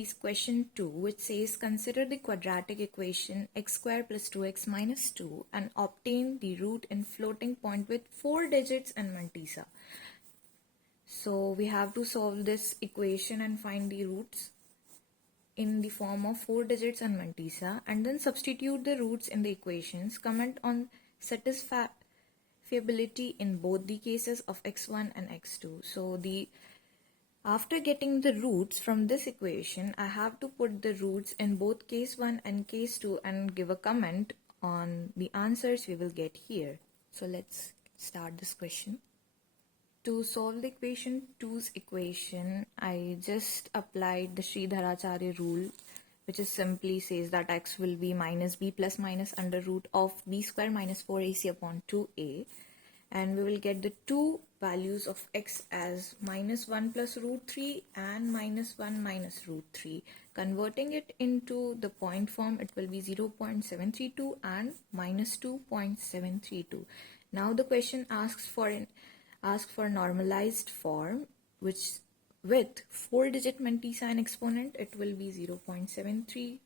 is question 2, which says consider the quadratic equation x square plus 2x minus 2 and obtain the root in floating point with 4 digits and mantissa. So we have to solve this equation and find the roots in the form of 4 digits and mantissa, and then substitute the roots in the equations. Comment on satisfiability in both the cases of x1 and x2. So after getting the roots from this equation, I have to put the roots in both case 1 and case 2 and give a comment on the answers we will get here. So let's start this question. To solve the equation 2's equation, I just applied the Sridharacharya rule, which is simply says that x will be minus b plus minus under root of b square minus 4ac upon 2a. And we will get the two values of x as minus 1 plus root 3 and minus 1 minus root 3. Converting it into the point form, it will be 0.732 and minus 2.732. Now the question asks for normalized form, which with 4-digit mantissa and exponent, it will be 0.732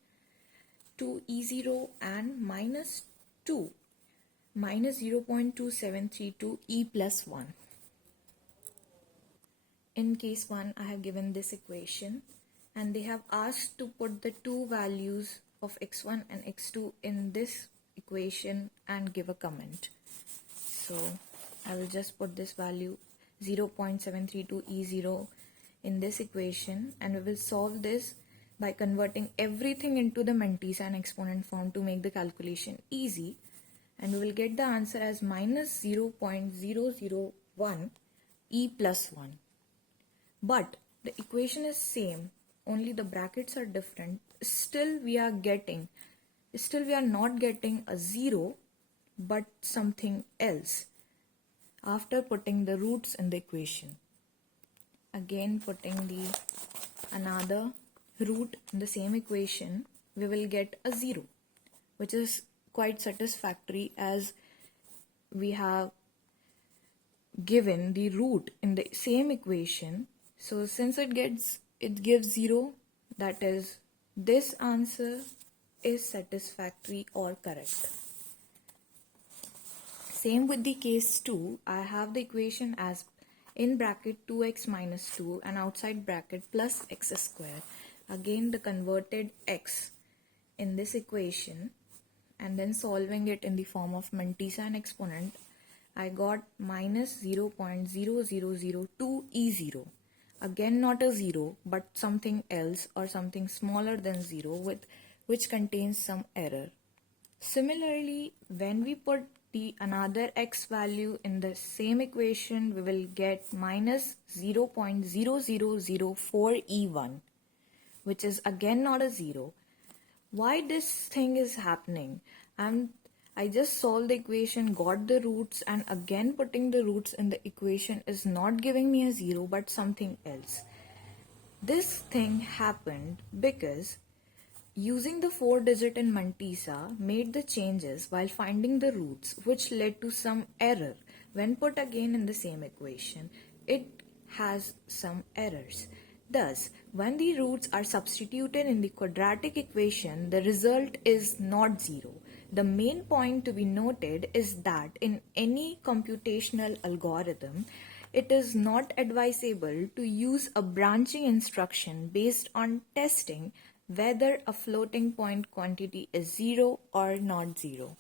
E0 and minus 2 minus 0.2732 E plus 1. In case 1, I have given this equation and they have asked to put the two values of x1 and x2 in this equation and give a comment. So I will just put this value 0.732 E0 in this equation, and we will solve this by converting everything into the mantissa and exponent form to make the calculation easy. And we will get the answer as minus 0.001 E plus 1. But the equation is same, only the brackets are different. Still we are not getting a 0, but something else after putting the roots in the equation. Again putting another root in the same equation, we will get a 0, which is quite satisfactory as we have given the root in the same equation. So since it gives 0, that is, this answer is satisfactory or correct. Same with the case 2, I have the equation as in bracket 2x minus 2 and outside bracket plus x square. Again the converted x in this equation and then solving it in the form of mantissa and exponent, I got minus 0.0002 E0. Again not a 0 but something else or something smaller than 0 which contains some error. Similarly, when we put the another x value in the same equation, we will get minus 0.0004 E1, which is again not a 0. Why this thing is happening? I just solved the equation, got the roots, and again putting the roots in the equation is not giving me a 0 but something else. This thing happened because using the 4-digit in mantissa made the changes while finding the roots, which led to some error. When put again in the same equation, it has some errors. Thus, when the roots are substituted in the quadratic equation, the result is not 0. The main point to be noted is that in any computational algorithm, it is not advisable to use a branching instruction based on testing whether a floating point quantity is 0 or not 0.